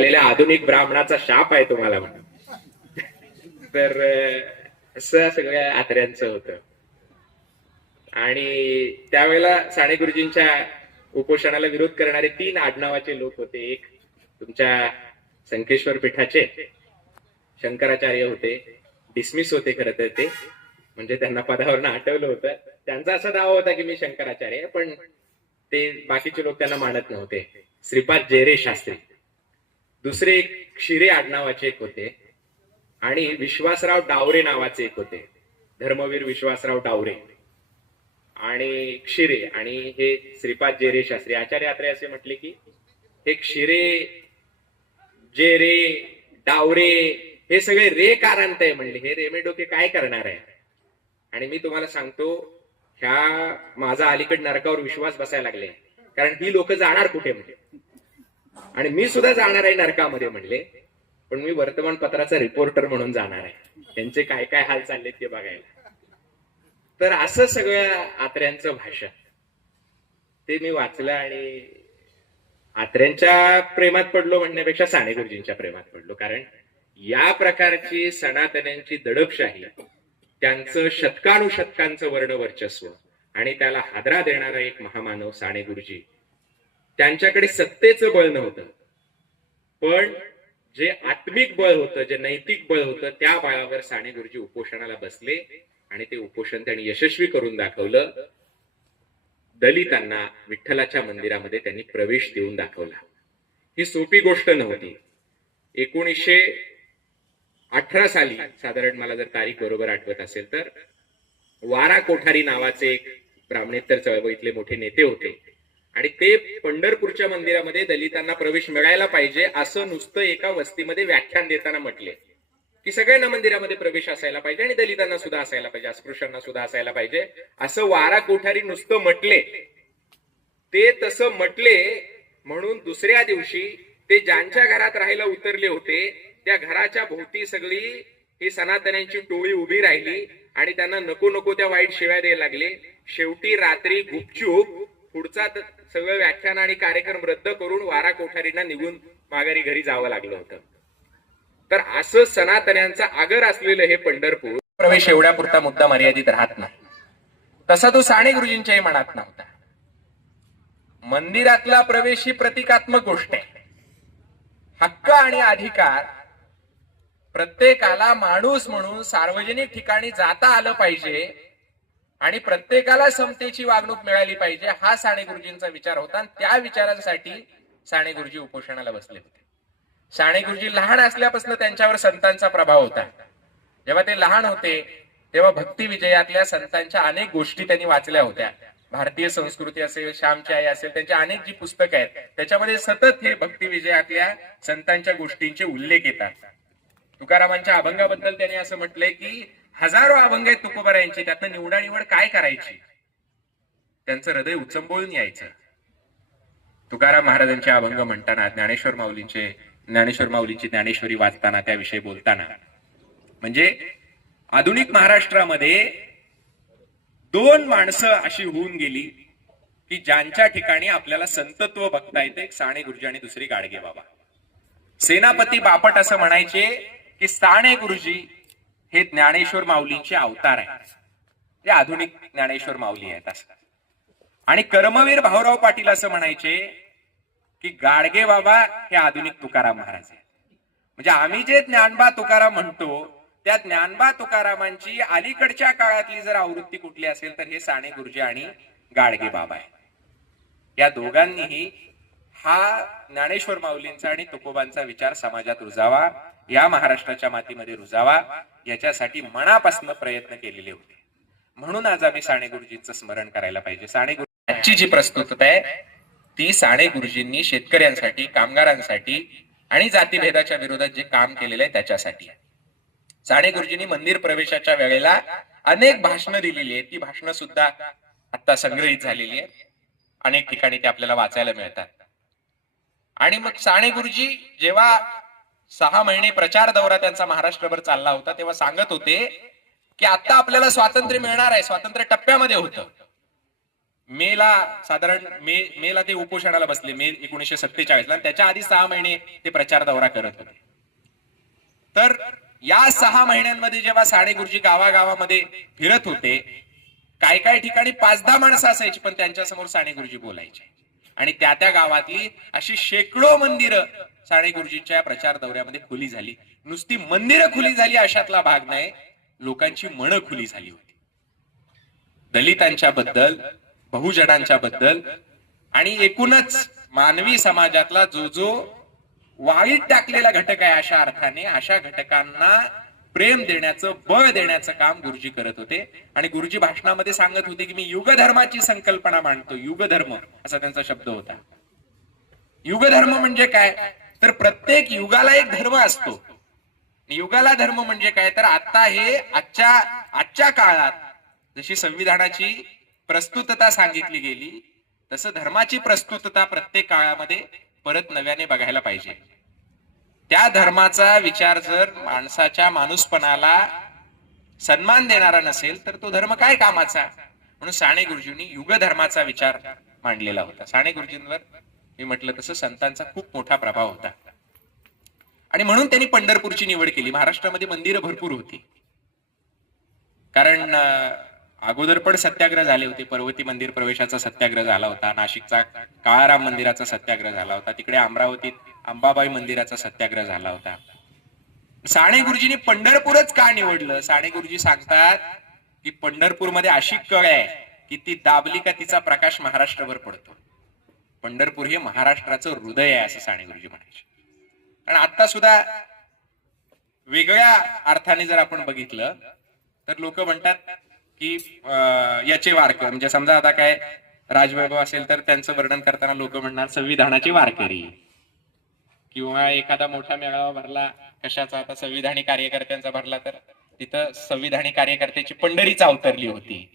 आलेल्या आधुनिक ब्राह्मणाचा शाप आहे तुम्हाला म्हणा तर असं सगळ्या आत्र्यांचं होतं. आणि त्यावेळेला साने गुरुजींच्या उपोषणाला विरोध करणारे तीन आडनावाचे लोक होते. एक तुमच्या संकेश्वर पीठाचे शंकराचार्य होते. डिसमिस होते खरं तर ते. म्हणजे त्यांना पदावरनं हटवलं होतं. त्यांचा असा दावा होता की मी शंकराचार्य पण ते बाकीचे लोक त्यांना मानत नव्हते. श्रीपाद जेरे शास्त्री. दुसरे एक क्षिरे आडनावाचे एक होते. आणि विश्वासराव डावरे नावाचे एक होते. धर्मवीर विश्वासराव डावरे. आणि क्षीरे आणि हे श्रीपाद जेरे शास्त्री. आचार्य यात्रे असे म्हटले की हे क्षिरे जेरे डावरे हे सगळे रे कारांत आहे म्हणले. हे रेमे डोके काय करणार आहे? आणि मी तुम्हाला सांगतो ह्या माझा अलीकड नरकावर विश्वास बसायला लागले. कारण ही लोक जाणार कुठे म्हणजे आणि मी सुद्धा जाणार आहे नरकामध्ये म्हणले. पण मी वर्तमानपत्राचा रिपोर्टर म्हणून जाणार आहे. त्यांचे काय काय हाल चाललेत ते बघायला. तर असं सगळ्या आत्र्यांचं भाषण. ते मी वाचलं आणि आत्र्यांच्या प्रेमात पडलो म्हणण्यापेक्षा साने गुरुजींच्या प्रेमात पडलो. कारण या प्रकारची सनातन्यांची दडपशाही त्यांचं शतकानुशतकांचं वर्ण वर्चस्व आणि त्याला हादरा देणारा एक महामानव साने गुरुजी त्यांच्याकडे सत्तेचं बळ नव्हतं. पण जे आत्मिक बळ होतं जे नैतिक बळ होतं त्या बळावर साने गुरुजी उपोषणाला बसले आणि ते उपोषण त्यांनी यशस्वी करून दाखवलं. दलितांना विठ्ठलाच्या मंदिरामध्ये त्यांनी प्रवेश देऊन दाखवला. ही सोपी गोष्ट नव्हती. एकोणीसशे अठरा साली साधारण मला जर तारीख बरोबर आठवत असेल तर वारा कोठारी नावाचे एक ब्राह्मणेतर चळवळीतले मोठे नेते होते. आणि ते पंढरपूरच्या मंदिरामध्ये दलितांना प्रवेश मिळायला पाहिजे असं नुसतं एका वस्तीमध्ये व्याख्यान देताना म्हटले. की सगळ्यांना मंदिरामध्ये प्रवेश असायला पाहिजे आणि दलितांना सुद्धा असायला पाहिजे अस्पृश्यांना सुद्धा असायला पाहिजे असं वारा कोठारी नुसतं म्हटले. ते तसं म्हटले म्हणून दुसऱ्या दिवशी ते ज्यांच्या घरात राहायला उतरले होते त्या घराच्या भोवती सगळी ही सनातन्यांची टोळी उभी राहिली आणि त्यांना नको नको त्या वाईट शिव्या द्यायला लागले. शेवटी रात्री गुपचूप पुढचा सगळं व्याख्यान आणि कार्यक्रम रद्द करून वारा कोठारींना निघून माघारी घरी जावं लागलं होतं. तर असं सनातन्यांचा आगर असलेलं हे पंढरपूर प्रवेश एवढ्या पुरता मुद्दा मर्यादित राहत नाही. तसा तो साने गुरुजींच्याही मनात नव्हता. मंदिरातला प्रवेश ही प्रतिकात्मक गोष्ट आहे. हक्क आणि अधिकार प्रत्येकाला माणूस म्हणून सार्वजनिक ठिकाणी जाता आलं पाहिजे आणि प्रत्येकाला समतेची वागणूक मिळाली पाहिजे हा साने गुरुजींचा विचार होता. आणि त्या विचारांसाठी साने गुरुजी उपोषणाला बसले होते. साने गुरुजी लहान असल्यापासून त्यांच्यावर संतांचा प्रभाव होता. जेव्हा ते लहान होते तेव्हा भक्ती विजयातल्या संतांच्या अनेक गोष्टी त्यांनी वाचल्या होत्या. भारतीय संस्कृती असेल श्यामची आई असेल त्यांच्या अनेक जी पुस्तकं आहेत त्याच्यामध्ये सतत हे भक्ती विजयातल्या संतांच्या गोष्टींचे उल्लेख येतात. तुकारामांच्या अभंगाबद्दल त्यांनी असं म्हटलंय की हजारो अभंग आहेत तुकोबारायांची त्यातनं निवडा निवड काय करायची? त्यांचं हृदय उचंबळून यायचं. तुकाराम महाराजांचे अभंग म्हणताना ज्ञानेश्वर माऊलींचे ज्ञानेश्वर माऊलींची ज्ञानेश्वरी वाचताना त्याविषयी बोलताना. म्हणजे आधुनिक महाराष्ट्रामध्ये दोन माणसं अशी होऊन गेली की ज्यांच्या ठिकाणी आपल्याला संतत्व बघता येते एक साणे गुरुजी आणि दुसरी गाडगे बाबा. सेनापती बापट असं म्हणायचे की साणे गुरुजी हे ज्ञानेश्वर माऊलींचे अवतार आहेत. हे आधुनिक ज्ञानेश्वर माऊली आहेत असं. आणि कर्मवीर भाऊराव पाटील असं म्हणायचे की गाडगे बाबा हे आधुनिक तुकाराम महाराज आहेत. म्हणजे आम्ही जे ज्ञानबा तुकाराम म्हणतो त्या ज्ञानबा तुकारामांची अलीकडच्या काळातली जर आवृत्ती कुठली असेल तर हे साने गुरुजी आणि गाडगे बाबा आहे या दोघांनीही हा ज्ञानेश्वर माऊलींचा आणि तुकोबांचा विचार समाजात रुजावा या महाराष्ट्राच्या मातीमध्ये रुजावा याच्यासाठी मनापासून प्रयत्न केलेले होते. म्हणून आज आम्ही साने गुरुजींचं स्मरण करायला पाहिजे. साने गुरु आजची जी प्रस्तुतता आहे ती साने गुरुजींनी शेतकऱ्यांसाठी कामगारांसाठी आणि जातीभेदाच्या विरोधात जे काम केलेलं आहे त्याच्यासाठी. साने गुरुजींनी मंदिर प्रवेशाच्या वेळेला अनेक भाषणं दिलेली आहेत. ती भाषणं सुद्धा आता संग्रहित झालेली आहेत. अनेक ठिकाणी ते आपल्याला वाचायला मिळतात. आणि मग साने गुरुजी जेव्हा सहा महिने प्रचार दौरा त्यांचा महाराष्ट्रभर चालला होता तेव्हा सांगत होते की आता आपल्याला स्वातंत्र्य मिळणार आहे स्वातंत्र्य टप्प्यामध्ये होतं. मेला साधारण मे मेला ते उपोषणाला बसले मे एकोणीशे सत्तेचाळीस ला त्याच्या आधी सहा महिने ते प्रचार दौरा करत होते. तर या सहा महिन्यांमध्ये जेव्हा साडे गुरुजी गावागावामध्ये फिरत होते काय काय ठिकाणी पाच दहा माणसं असायची पण त्यांच्यासमोर साने गुरुजी बोलायचे. आणि त्या त्या गावातली अशी शेकडो मंदिरं साडे गुरुजींच्या प्रचार दौऱ्यामध्ये खुली झाली. नुसती मंदिरं खुली झाली अशातला भाग नाही लोकांची मन खुली झाली होती. दलितांच्या बद्दल बहुजनांच्या बद्दल आणि एकूणच मानवी समाजातला जो जो वाईट टाकलेला घटक आहे अशा अर्थाने अशा घटकांना प्रेम देण्याचं बळ देण्याचं काम गुरुजी करत होते. आणि गुरुजी भाषणामध्ये सांगत होते की मी युगधर्माची संकल्पना मांडतो. युगधर्म असा त्यांचा शब्द होता. युगधर्म म्हणजे काय? तर प्रत्येक युगाला एक धर्म असतो. युगाला धर्म म्हणजे काय? तर आता हे आजच्या आजच्या काळात जशी संविधानाची प्रस्तुतता सांगितली गेली तसं धर्माची प्रस्तुतता प्रत्येक काळामध्ये परत नव्याने बघायला पाहिजे. त्या धर्माचा विचार जर माणसाच्या माणूसपणाला सन्मान देणारा नसेल तर तो धर्म काय कामाचा? म्हणून साने गुरुजींनी युग धर्माचा विचार मांडलेला होता. साने गुरुजींवर मी म्हटलं तसं संतांचा खूप मोठा प्रभाव होता. आणि म्हणून त्यांनी पंढरपूरची निवड केली. महाराष्ट्रामध्ये मंदिरं भरपूर होती. कारण अगोदर पण सत्याग्रह झाले होते. पर्वती मंदिर प्रवेशाचा सत्याग्रह झाला होता. नाशिकचा काळाराम मंदिराचा सत्याग्रह झाला होता. तिकडे अमरावतीत अंबाबाई मंदिराचा सत्याग्रह झाला होता. साणे गुरुजींनी पंढरपूरच का निवडलं? साने गुरुजी सांगतात की पंढरपूरमध्ये अशी कळ आहे की ती दाबली का तिचा प्रकाश महाराष्ट्रभर पडतो. पंढरपूर हे महाराष्ट्राचं हृदय आहे असं साने गुरुजी म्हणायचे. पण आता सुद्धा वेगळ्या अर्थाने जर आपण बघितलं तर लोक म्हणतात की याचे वारकर म्हणजे समजा आता काय राजवैभव असेल तर त्यांचं वर्णन करताना लोक म्हणणार संविधानाचे वारकरी. किंवा एखादा मोठा मेळावा भरला कशाचा आता संविधानिक कार्यकर्त्यांचा भरला तर तिथं संविधानिक कार्यकर्त्याची पंढरीच अवतरली होती.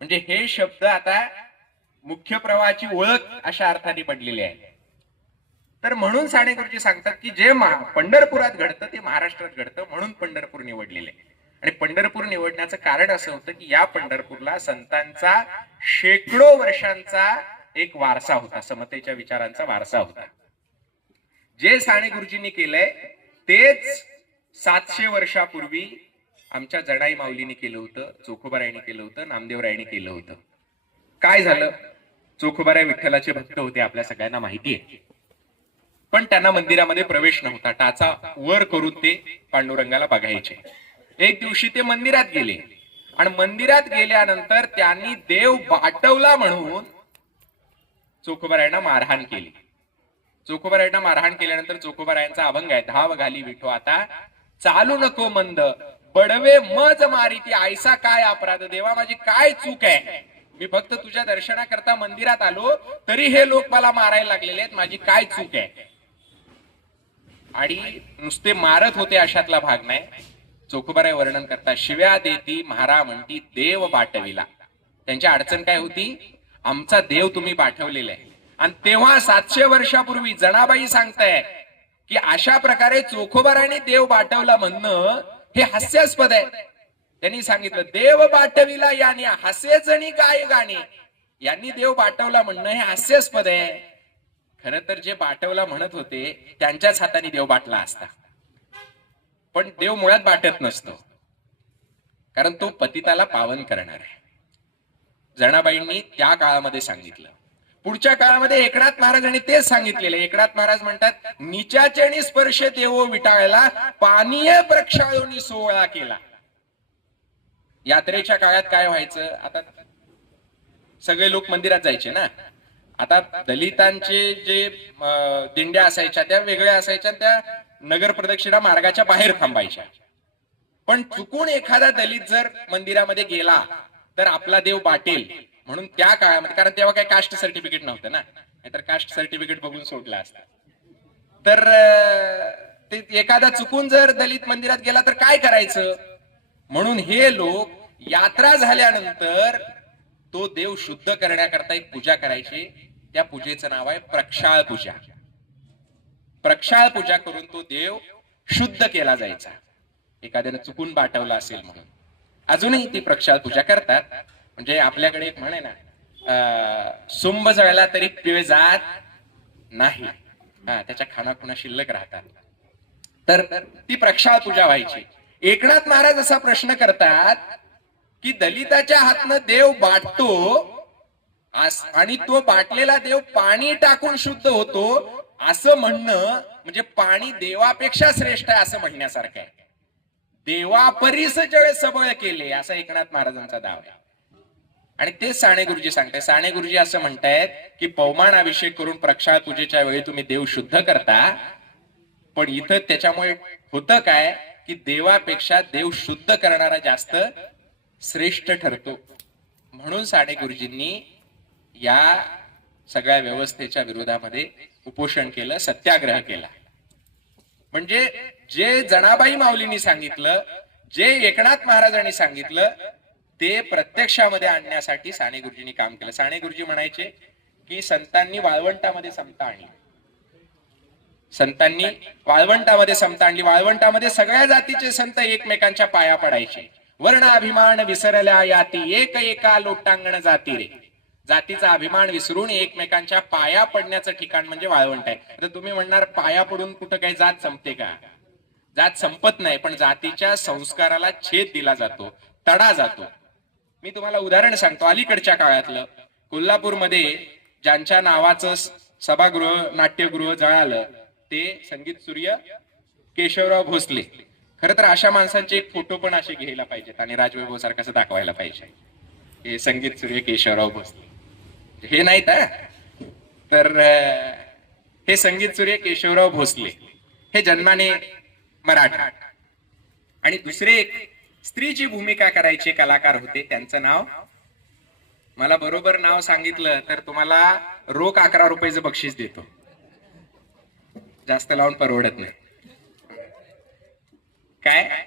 म्हणजे हे शब्द आता मुख्य प्रवाहाची ओळख अशा अर्थाने पडलेली आहे. तर म्हणून साने गुरुजी सांगतात की जे महा- पंढरपुरात घडतं ते महाराष्ट्रात घडतं म्हणून पंढरपूर निवडलेले आणि पंढरपूर निवडण्याचं कारण असं होतं की या पंढरपूरला संतांचा शेकडो वर्षांचा एक वारसा होता समतेच्या विचारांचा वारसा होता. जे साने गुरुजींनी केलंय तेच सातशे वर्षापूर्वी आमच्या जडाई माऊलीने केलं होतं चोखोबारायने केलं होतं नामदेवरायने केलं होतं. काय झालं? चोखोबाऱ्या विठ्ठलाचे भक्त होते आपल्या सगळ्यांना माहिती आहे. पण त्यांना मंदिरामध्ये प्रवेश नव्हता. टाचा वर करून ते पांडुरंगाला बघायचे. एक दिवशी ते मंदिरात गेले. आणि मंदिरात गेल्यानंतर त्यांनी देव बाटवला म्हणून चोखोबारायांना मारहाण केली. चोखोबारायांना मारहाण केल्यानंतर चोखोबारायांचा अभंग आहे धाव घाली विठो आता चालू नको मंद. बडवे मज मारी ती आयसा काय अपराध? देवा माझी काय चूक आहे? मी फक्त तुझ्या दर्शनाकरता मंदिरात आलो तरी हे लोक मला मारायला लागलेले आहेत. माझी काय चूक आहे? आणि नुसते मारत होते अशातला भाग नाही. चोखोबाराय वर्णन करता शिव्या देती महारा म्हणती देव पाठविला त्यांची अडचण काय होती? आमचा देव तुम्ही पाठवलेला आहे. आणि तेव्हा सातशे वर्षापूर्वी जनाबाई सांगताय की अशा प्रकारे चोखोबाराने देव पाठवला म्हणणं हे हास्यास्पद आहे. त्यांनी सांगितलं देव बाटविला याने हास्यजणी गाय गाणे यांनी देव बाटवला म्हणणं हे हास्यास्पद आहे. खर तर जे बाटवला म्हणत होते त्यांच्याच हाताने देव बाटला असता. पण देव मुळात बाटत नसतो. कारण तो पतिताला पावन करणार आहे. जणाबाईंनी त्या काळामध्ये सांगितलं. पुढच्या काळामध्ये एकनाथ महाराजांनी तेच सांगितलेलं एकनाथ महाराज म्हणतात निचाचणी स्पर्श देवो विटाळला पाणीय प्रक्षाळोनी सोहळा केला. यात्रेच्या काळात काय व्हायचं? आता सगळे लोक मंदिरात जायचे ना. आता दलितांचे जे दिंड्या असायच्या त्या वेगळ्या असायच्या त्या नगर प्रदक्षिणा मार्गाच्या बाहेर थांबायच्या. पण चुकून एखादा दलित जर मंदिरामध्ये गेला तर आपला देव बाटेल म्हणून त्या काळामध्ये कारण तेव्हा काही कास्ट सर्टिफिकेट नव्हतं ना. नाहीतर कास्ट सर्टिफिकेट बघून सोडला असता. तर ते एखादा चुकून जर दलित मंदिरात गेला तर काय करायचं? म्हणून हे लोक यात्रा झाल्यानंतर तो देव शुद्ध करण्याकरता एक पूजा करायची. त्या पूजेचं नाव आहे प्रक्षाळ पूजा. प्रक्षाळ पूजा करून तो देव शुद्ध केला जायचा. एखाद्याने चुकून बाटवला असेल म्हणून. अजूनही ती प्रक्षाळ पूजा करतात. म्हणजे आपल्याकडे एक म्हणे ना सुंभ सुंब जळला तरी पिळ जात नाही. हा त्याच्या खानाखुणा शिल्लक राहतात. तर ती प्रक्षाळ पूजा व्हायची. एकनाथ महाराज असा प्रश्न करतात की दलिताच्या हातनं देव बाटतो आणि तो बाटलेला देव पाणी टाकून शुद्ध होतो असं म्हणणं म्हणजे पाणी देवापेक्षा श्रेष्ठ आहे असं म्हणण्यासारखं आहे. देवापरीस जळ सबळ केले असा एकनाथ महाराजांचा दावा आहे. आणि तेच साने गुरुजी सांगताय साने गुरुजी असं म्हणतायत की पवमान अभिषेक करून प्रक्षाळ पूजेच्या वेळी तुम्ही देव शुद्ध करता पण इथं त्याच्यामुळे होतं काय? की देवापेक्षा देव शुद्ध करणारा जास्त श्रेष्ठ ठरतो. म्हणून साने गुरुजींनी या सगळ्या व्यवस्थेच्या विरोधामध्ये उपोषण केलं सत्याग्रह केला. म्हणजे जे जणाबाई माऊलींनी सांगितलं जे एकनाथ महाराजांनी सांगितलं ते प्रत्यक्षामध्ये आणण्यासाठी साने गुरुजींनी काम केलं. साने गुरुजी म्हणायचे की संतांनी वाळवंटामध्ये समता आणली. संतांनी वाळवंटामध्ये संत आणली. वाळवंटामध्ये सगळ्या जातीचे संत एकमेकांच्या पाया पडायचे. वर्ण अभिमान विसरल्या याती एक एका लोटांगण जाती रे जातीचा अभिमान विसरून एकमेकांच्या पाया पडण्याचं ठिकाण म्हणजे वाळवंट आहे. तर तुम्ही म्हणणार पाया पडून कुठं काही जात संपते का? जात संपत नाही पण जातीच्या संस्काराला छेद दिला जातो तडा जातो. मी तुम्हाला उदाहरण सांगतो. अलीकडच्या काळातलं कोल्हापूरमध्ये ज्यांच्या नावाचं सभागृह नाट्यगृह जळालं ते संगीत सूर्य केशवराव भोसले. खर तर अशा माणसांचे एक फोटो पण असे घ्यायला पाहिजेत आणि राजवैभव सारखं दाखवायला पाहिजे. हे संगीत सूर्य केशवराव भोसले. हे नाहीत तर हे संगीत सूर्य केशवराव भोसले. हे जन्माने मराठा. आणि दुसरे एक स्त्रीची भूमिका करायचे कलाकार होते त्यांचं नाव? मला बरोबर नाव सांगितलं तर तुम्हाला रोख अकरा रुपयाचं बक्षीस देतो. जास्त लावून परवडत नाही. काय?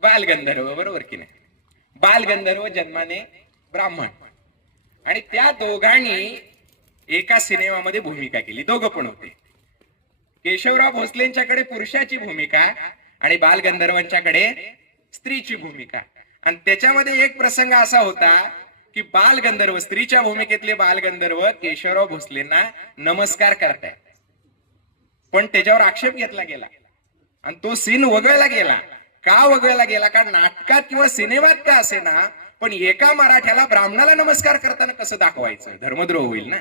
बालगंधर्व बरोबर की नाही? बालगंधर्व जन्माने ब्राह्मण. आणि त्या दोघांनी एका सिनेमामध्ये भूमिका केली. दोघं पण होते. केशवराव भोसलेंच्याकडे पुरुषाची भूमिका आणि बालगंधर्वांच्याकडे स्त्रीची भूमिका. आणि त्याच्यामध्ये एक प्रसंग असा होता की बालगंधर्व स्त्रीच्या भूमिकेतले बालगंधर्व केशवराव भोसलेंना नमस्कार करताय पण त्याच्यावर आक्षेप घेतला गेला. आणि तो सीन वगळला गेला. का वगळला गेला? का नाटकात किंवा सिनेमात का असे ना पण एका मराठ्याला ब्राह्मणाला नमस्कार करताना कसं दाखवायचं? धर्मद्रोह होईल ना?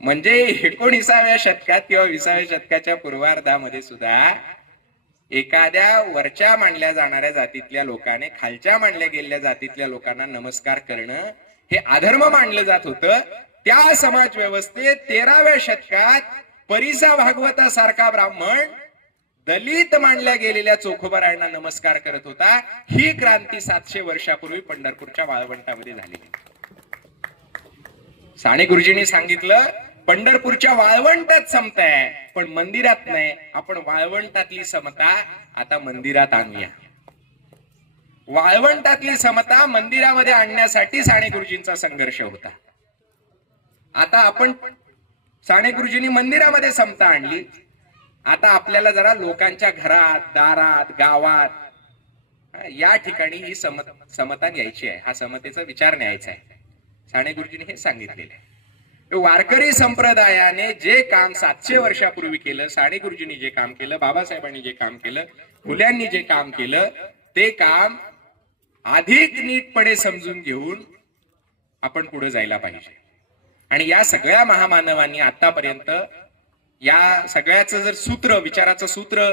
म्हणजे एकोणीसाव्या शतकात किंवा विसाव्या शतकाच्या पूर्वार्धामध्ये सुद्धा एखाद्या वरच्या मानल्या जाणाऱ्या जातीतल्या लोकाने खालच्या मानल्या गेलेल्या जातीतल्या लोकांना नमस्कार करणं हे अधर्म मानलं जात होतं. त्या समाज व्यवस्थेत तेराव्या शतकात परिसा भागवता सारखा ब्राह्मण दलित मानल्या गेलेल्या चोखोबरायांना नमस्कार करत होता. ही क्रांती सातशे वर्षापूर्वी पंढरपूरच्या वाळवंटामध्ये झाली. साने गुरुजींनी सांगितलं पंढरपूरच्या वाळवंटात समता आहे पण मंदिरात नाही. आपण वाळवंटातली समता आता मंदिरात आणूया. वाळवंटातली समता मंदिरामध्ये आणण्यासाठी साने गुरुजींचा संघर्ष होता. आता आपण साने गुरुजींनी मंदिरामध्ये समता आणली. आता आपल्याला जरा लोकांच्या घरात दारात गावात या ठिकाणी ही समत समता न्यायची आहे. हा समतेचा विचार न्यायचा आहे. साने गुरुजींनी हे सांगितलेलं आहे. वारकरी संप्रदायाने जे काम सातशे वर्षापूर्वी केलं साने गुरुजींनी जे काम केलं बाबासाहेबांनी जे काम केलं फुल्यांनी जे काम केलं ते काम अधिक नीटपणे समजून घेऊन आपण पुढे जायला पाहिजे. आणि या सगळ्या महामानवांनी आतापर्यंत या सगळ्याचं जर सूत्र विचाराचं सूत्र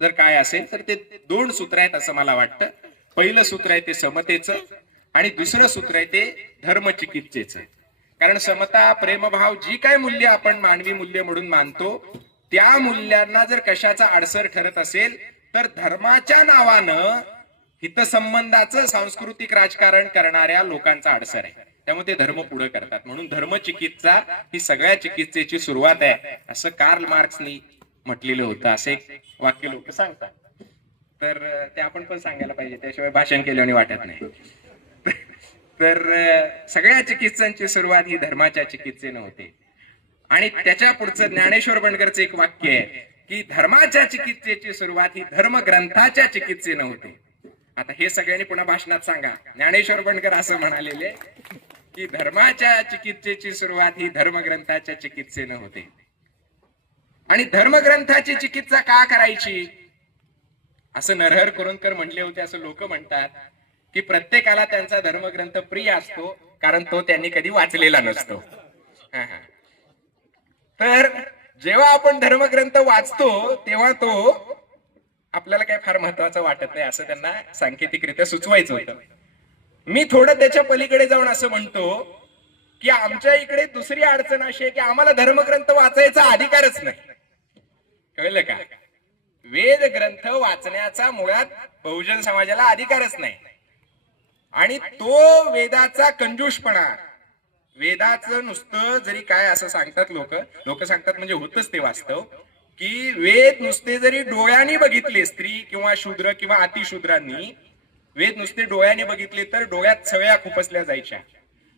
जर काय असेल तर ते दोन सूत्र आहेत असं मला वाटतं. पहिलं सूत्र आहे ते समतेचं आणि दुसरं सूत्र आहे ते धर्मचिकित्सेचं. कारण समता प्रेमभाव जी काय मूल्य आपण मानवी मूल्य म्हणून मानतो त्या मूल्यांना जर कशाचा अडसर ठरत असेल तर धर्माच्या नावानं हितसंबंधाचं सांस्कृतिक राजकारण करणाऱ्या लोकांचा अडसर आहे. त्यामुळे ते धर्म पुढे करतात. म्हणून धर्म चिकित्सा ही सगळ्या चिकित्सेची सुरुवात आहे. असं कार्ल मार्क्सनी म्हटलेलं होतं. असं एक वाक्य लोक सांगतात. तर ते आपण पण सांगायला पाहिजे. त्याशिवाय भाषण केल्याने वाटत नाही. तर सगळ्या चिकित्सांची सुरुवात ही धर्माच्या चिकित्सेनं होते. आणि त्याच्या पुढचं ज्ञानेश्वर बंडकरचं एक वाक्य आहे की धर्माच्या चिकित्सेची सुरुवात ही धर्म ग्रंथाच्या चिकित्सेनं होते. आता हे सगळ्यांनी पुन्हा भाषणात सांगा. ज्ञानेश्वर बंडकर असं म्हणालेले की धर्माच्या चिकित्सेची सुरुवात ही धर्मग्रंथाच्या चिकित्सेनं होते. आणि धर्मग्रंथाची चिकित्सा का करायची? असं नरहर कुरुंदकर म्हटले होते असं लोक म्हणतात की प्रत्येकाला त्यांचा धर्मग्रंथ प्रिय असतो कारण तो त्यांनी कधी वाचलेला नसतो. हा, हा. तर जेव्हा आपण धर्मग्रंथ वाचतो तेव्हा तो आपल्याला काही फार महत्वाचं वाटत नाही असं त्यांना सांकेतिकरित्या सुचवायचं होतं. मी थोडं त्याच्या पलीकडे जाऊन असं म्हणतो की आमच्या इकडे दुसरी अडचण अशी आहे की आम्हाला धर्मग्रंथ वाचायचा अधिकारच नाही. कळलं का? वेद ग्रंथ वाचण्याचा मुळात बहुजन समाजाला अधिकारच नाही. आणि तो वेदाचा कंजूषपणा वेदाचं नुसतं जरी काय असं सांगतात लोक लोक सांगतात म्हणजे होतच ते वास्तव की वेद नुसते जरी डोळ्यांनी बघितले स्त्री किंवा शूद्र किंवा अतिशूद्रांनी वेद नुसते डोळ्याने बघितले तर डोळ्यात सवया खुपसल्या जायच्या.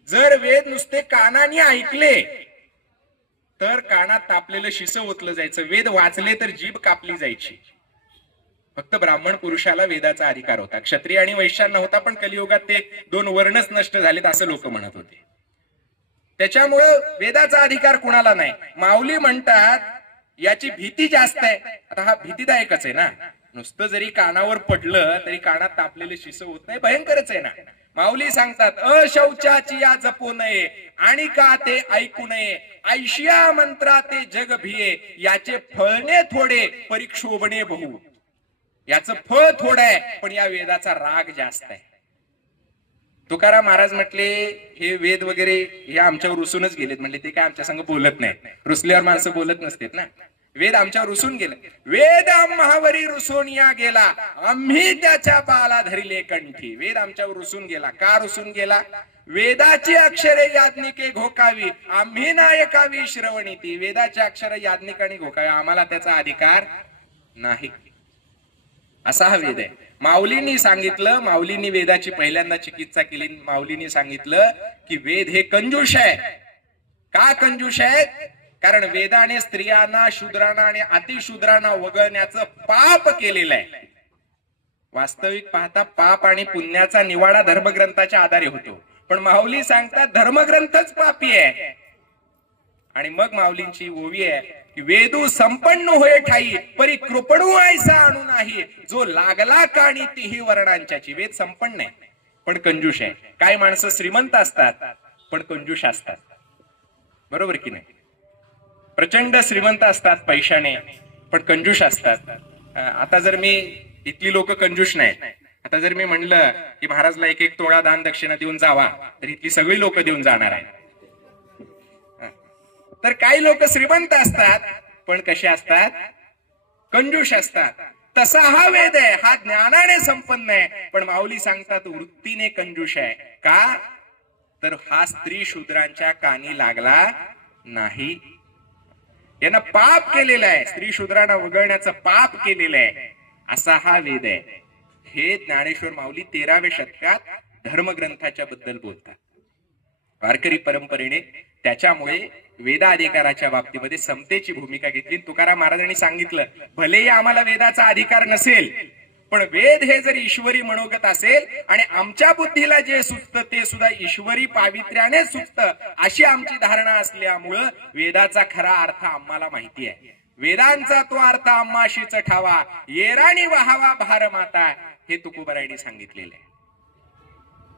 जर वेद नुसते कानाने ऐकले तर कानात तापलेलं शिस ओतलं जायचं. वेद वाचले तर जीभ कापली जायची. फक्त ब्राह्मण पुरुषाला वेदाचा अधिकार होता. क्षत्रिय आणि वैश्यांना होता पण कलियुगात ते दोन वर्णच नष्ट झालेत असं लोक म्हणत होते. त्याच्यामुळं वेदाचा अधिकार कुणाला नाही? माऊली म्हणतात याची भीती जास्त आहे. आता हा भीतीदायकच आहे ना? नुसतं जरी कानावर पडलं तरी कानात तापलेलं शिस होत नाही भयंकरच आहे ना. माऊली सांगतात अशौचाची या जपू नये आणि का ते ऐकू नये? ऐशिया मंत्रा ते जग भिये याचे फळणे थोडे परिक्षोभणे बहु. याचं फळ थोडं आहे पण या वेदाचा राग जास्त आहे. तुकाराम महाराज म्हटले हे वेद वगैरे हे आमच्यावर रुसूनच गेलेत. म्हणजे ते काय आमच्या संग बोलत नाही रुसल्यावर माणसं बोलत नसतात ना. वेद आमच्यावर रुसून गेला. वेद महावरी रुसून या गेला. आम्ही त्याच्या पाला धरिले कंठी. वेद आमच्यावर रुसून गेला. का रुसून गेला? वेदाची अक्षरे याज्ञिके घोकावी. आम्ही नायकावी श्रवणी ती. वेदाची अक्षर याज्ञिकाने घोकावी. आम्हाला त्याचा अधिकार नाही. असा हा वेद आहे. माऊलींनी सांगितलं माऊलींनी वेदाची पहिल्यांदा चिकित्सा केली. माऊलींनी सांगितलं की वेद हे कंजूष आहे. का कंजूष आहेत? कारण वेदाने स्त्रियांना शूद्रांना आणि अतिशूद्रांना वगळण्याचं पाप केलेलं आहे. वास्तविक पाहता पाप आणि पुण्याचा निवाडा धर्मग्रंथाच्या आधारे होतो. पण माऊली सांगतात धर्मग्रंथच पापी आहे. आणि मग माऊलींची ओवी आहे की वेदू संपन्न होय ठाई परी कृपणू ऐसा आणू नाही. जो लागला काणी तिही वर्णांच्याची. वेद संपन्न आहे. पण कंजूष आहे. काही माणसं श्रीमंत असतात पण कंजूष असतात. बरोबर की नाही? प्रचंड श्रीमंत असतात पैशाने पण कंजूष असतात. आता जर मी इथली लोक कंजूष नाही आता जर मी म्हणलं की महाराजला एक एक तोळा दान दक्षिणा देऊन जावा तर इथली सगळी लोक देऊन जाणार आहे तर काही लोक श्रीमंत असतात पण कसे असतात? कंजूष असतात. तसा हा वेद आहे हा ज्ञानाने संपन्न आहे पण माऊली सांगतात वृत्तीने कंजूष आहे. का? तर हा स्त्री शूद्रांच्या कानी लागला नाही. यानं पाप केलेलं आहे. स्त्री शूद्रांना वगळण्याचं पाप केलेलं आहे. असा हा वेद आहे. हे ज्ञानेश्वर माऊली तेराव्या शतकात धर्मग्रंथाच्या बद्दल बोलतात. वारकरी परंपरेने त्याच्यामुळे वेदाधिकाराच्या बाबतीमध्ये समतेची भूमिका घेतली. तुकाराम महाराजांनी सांगितलं भलेही आम्हाला वेदाचा अधिकार नसेल पण वेद हे जर ईश्वरी मनोगत असेल आणि आमच्या बुद्धीला जे सुचतं ते सुद्धा ईश्वरी पावित्र्याने सुचतं अशी आमची धारणा असल्यामुळं वेदाचा खरा अर्थ आम्हाला माहिती आहे. वेदांचा तो अर्थ आम्हाशीच ठावा येराणी वहावा भार माता हे तुकोबरायांनी सांगितलेलं आहे.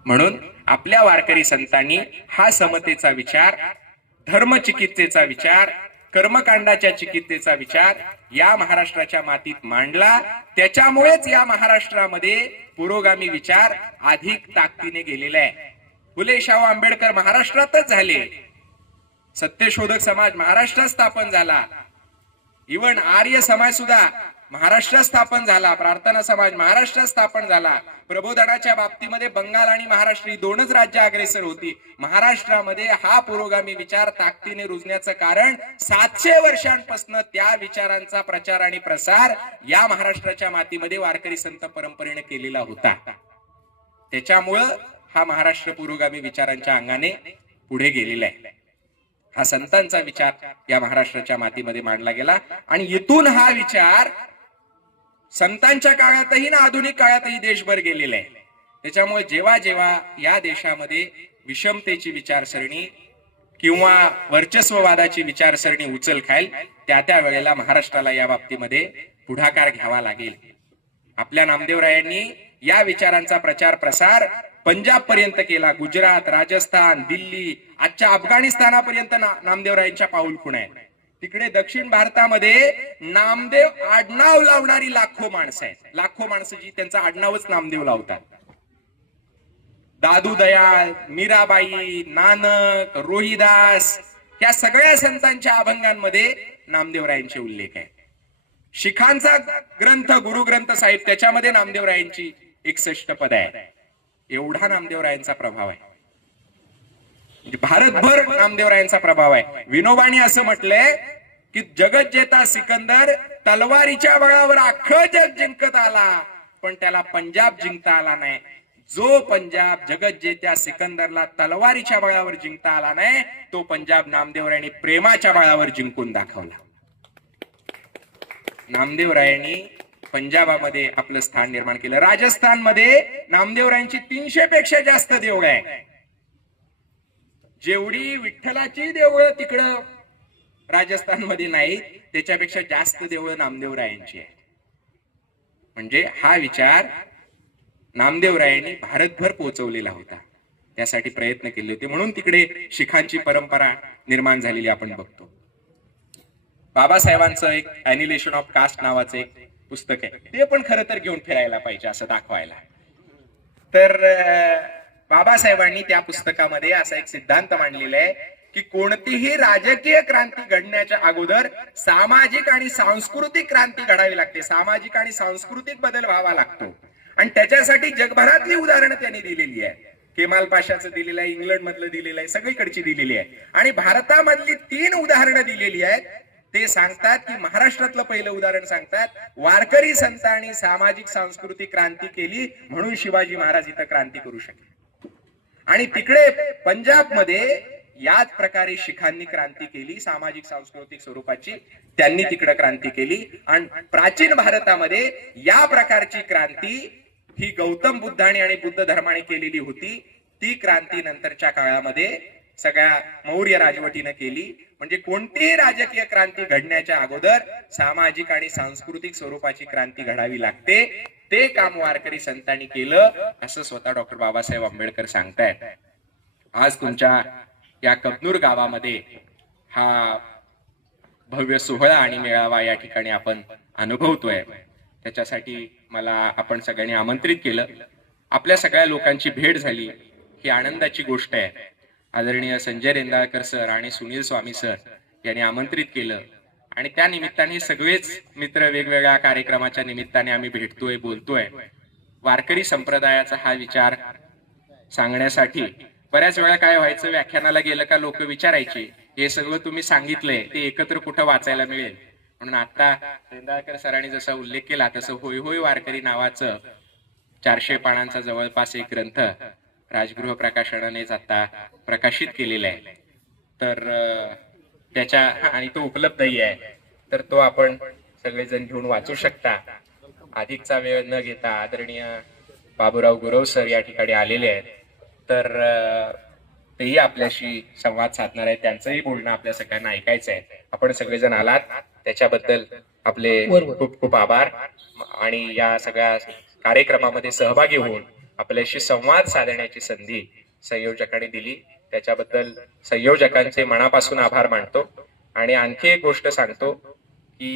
म्हणून आपल्या वारकरी संतांनी हा समतेचा विचार धर्मचिकित्सेचा विचार कर्मकांडाच्या चिकित्सेचा विचार या महाराष्ट्राच्या मातीत मांडला. त्याच्यामुळेच या महाराष्ट्रामध्ये पुरोगामी विचार अधिक ताकदीने गेलेला आहे फुले शाहू आंबेडकर महाराष्ट्रातच झाले. सत्यशोधक समाज महाराष्ट्रात स्थापन झाला. इवन आर्य समाज सुद्धा महाराष्ट्र स्थापन झाला प्रार्थना समाज महाराष्ट्र स्थापन झाला. प्रबोधनाच्या बाबतीमध्ये बंगाल आणि महाराष्ट्र ही दोनच राज्य अग्रेसर होती. महाराष्ट्रामध्ये हा पुरोगामी विचार ताकदीने रुजण्याचं कारण सातशे वर्षांपासून त्या विचारांचा प्रचार आणि प्रसार या महाराष्ट्राच्या मातीमध्ये वारकरी संत परंपरेने केलेला होता. त्याच्यामुळं हा महाराष्ट्र पुरोगामी विचारांच्या अंगाने पुढे गेलेला आहे. हा संतांचा विचार या महाराष्ट्राच्या मातीमध्ये मांडला गेला आणि इथून हा विचार संतांच्या काळातही ना आधुनिक काळातही देशभर गेलेला आहे. त्याच्यामुळे जेव्हा जेव्हा या देशामध्ये विषमतेची विचारसरणी किंवा वर्चस्ववादाची विचारसरणी उचल खाईल त्या त्या वेळेला महाराष्ट्राला या बाबतीमध्ये पुढाकार घ्यावा लागेल. आपल्या नामदेवरायांनी या विचारांचा प्रचार प्रसार पंजाब पर्यंत केला गुजरात राजस्थान दिल्ली आजच्या अफगाणिस्तानापर्यंत ना- नामदेवरायांच्या पाऊल खुण आहे तिकडे दक्षिण भारतामध्ये नामदेव आडनाव लावणारी लाखो माणसं आहेत. लाखो माणसं जी त्यांचं आडनावच नामदेव लावतात. दादू दयाळ मीराबाई नानक रोहिदास या सगळ्या संतांच्या अभंगांमध्ये नामदेवरायांचे उल्लेख आहे शिखांचा ग्रंथ गुरु ग्रंथ साहिब त्याच्यामध्ये नामदेवरायांची एकसष्ट पद आहे एवढा नामदेवरायांचा प्रभाव आहे. म्हणजे भारतभर नामदेवरायांचा प्रभाव आहे. विनोबाने असं म्हटलंय की जगत जेता सिकंदर तलवारीच्या बळावर अख्खं जग जिंकत आला पण त्याला पंजाब जिंकता आला नाही. जो पंजाब जगत जेत्या सिकंदरला तलवारीच्या बळावर जिंकता आला नाही तो पंजाब नामदेवरायांनी प्रेमाच्या बळावर जिंकून दाखवला. नामदेवरायांनी पंजाबामध्ये आपलं स्थान निर्माण केलं. राजस्थानमध्ये नामदेवरायांची तीनशे पेक्षा जास्त देवळं आहे. जेवढी विठ्ठलाची देवळं तिकडं राजस्थानमध्ये नाहीत त्याच्यापेक्षा जास्त देवळं नामदेवरायांची आहे म्हणजे हा विचार नामदेवरायांनी भारतभर पोहोचवलेला होता. त्यासाठी प्रयत्न केले होते. म्हणून तिकडे शिखांची परंपरा निर्माण झालेली आपण बघतो. बाबासाहेबांचं एक अॅनिलेशन ऑफ कास्ट नावाचं एक पुस्तक आहे. ते पण खरं तर घेऊन फिरायला पाहिजे असं दाखवायला. तर बाबासाहेबांनी त्या पुस्तकामध्ये असा एक सिद्धांत मांडलेला आहे की कोणतीही राजकीय क्रांती घडण्याच्या अगोदर सामाजिक आणि सांस्कृतिक क्रांती घडावी लागते. सामाजिक आणि सांस्कृतिक बदल व्हावा लागतो. आणि त्याच्यासाठी जगभरातली उदाहरणं त्यांनी दिलेली आहे केमाल पाशाचं दिलेलं आहे इंग्लंड मधलं दिलेलं आहे सगळीकडची दिलेली आहे. आणि भारतामधली तीन उदाहरणं दिलेली आहेत. ते सांगतात की महाराष्ट्रातलं पहिलं उदाहरण सांगतात. वारकरी संतांनी सामाजिक सांस्कृतिक क्रांती केली म्हणून शिवाजी महाराज इथं क्रांती करू शकले. आणि तिकडे पंजाबमध्ये याच प्रकारे शिखांनी क्रांती केली सामाजिक सांस्कृतिक स्वरूपाची त्यांनी तिकडे क्रांती केली. आणि प्राचीन भारतामध्ये या प्रकारची क्रांती ही गौतम बुद्धाने आणि बुद्ध धर्माने केलेली होती. ती क्रांती नंतरच्या काळामध्ये सगळ्या मौर्य राजवटीनं केली. म्हणजे कोणतीही राजकीय क्रांती घडण्याच्या अगोदर सामाजिक आणि सांस्कृतिक स्वरूपाची क्रांती घडावी लागते. ते काम वारकरी संतांनी केलं असं स्वतः डॉक्टर बाबासाहेब आंबेडकर सांगतायत. आज तुमच्या या कबनूर गावामध्ये हा भव्य सोहळा आणि मेळावा या ठिकाणी आपण अनुभवतोय. त्याच्यासाठी मला आपण सगळ्यांनी आमंत्रित केलं. आपल्या सगळ्या लोकांची भेट झाली. ही आनंदाची गोष्ट आहे. आदरणीय संजय रेंदाळकर सर आणि सुनील स्वामी सर यांनी आमंत्रित केलं. आणि त्या निमित्ताने सगळेच मित्र वेगवेगळ्या कार्यक्रमाच्या निमित्ताने आम्ही भेटतोय बोलतोय. वारकरी संप्रदायाचा हा विचार सांगण्यासाठी बऱ्याच वेळा काय व्हायचं व्याख्यानाला गेलं का लोक विचारायचे हे सगळं तुम्ही सांगितलंय ते एकत्र कुठं वाचायला मिळेल? म्हणून आता रेंदाळकर सरांनी जसा उल्लेख केला तसं होय होय वारकरी नावाचं चारशे पानांचा जवळपास एक ग्रंथ राजगृह प्रकाशनानेच आता प्रकाशित केलेला आहे. तर त्याच्या आणि तो उपलब्धही आहे. तर तो आपण सगळेजण घेऊन वाचू शकता. अधिकचा वेळ न घेता आदरणीय बाबूराव गुरव सर या ठिकाणी आलेले आहेत. तर तेही आपल्याशी संवाद साधणार आहेत. त्यांचंही बोलणं आपल्या सगळ्यांना ऐकायचं आहे. आपण सगळेजण आलात. त्याच्याबद्दल आपले खूप खूप आभार. आणि या सगळ्या कार्यक्रमामध्ये सहभागी होऊन आपल्याशी संवाद साधण्याची संधी संयोजकांनी दिली. त्याच्याबद्दल संयोजकांचे मनापासून आभार मानतो. आणि आणखी एक गोष्ट सांगतो की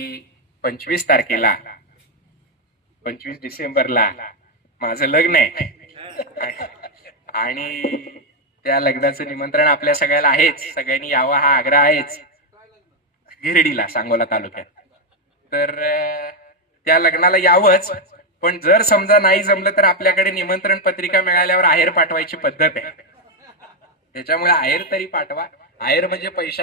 पंचवीस तारखेला पंचवीस डिसेंबरला माझं लग्न आहे. आणि त्या लग्नाचं निमंत्रण आपल्या सगळ्याला आहेच. सगळ्यांनी यावं हा आग्रह आहेच. गिरडीला सांगोला तालुक्यात. तर त्या लग्नाला यावंच. पण जर समजा नाही जमलं तर आपल्याकडे निमंत्रण पत्रिका मिळाल्यावर आहेर पाठवायची पद्धत आहे. त्याच्यामुळे आहेर तरी पाठवा. आहेर म्हणजे पैशात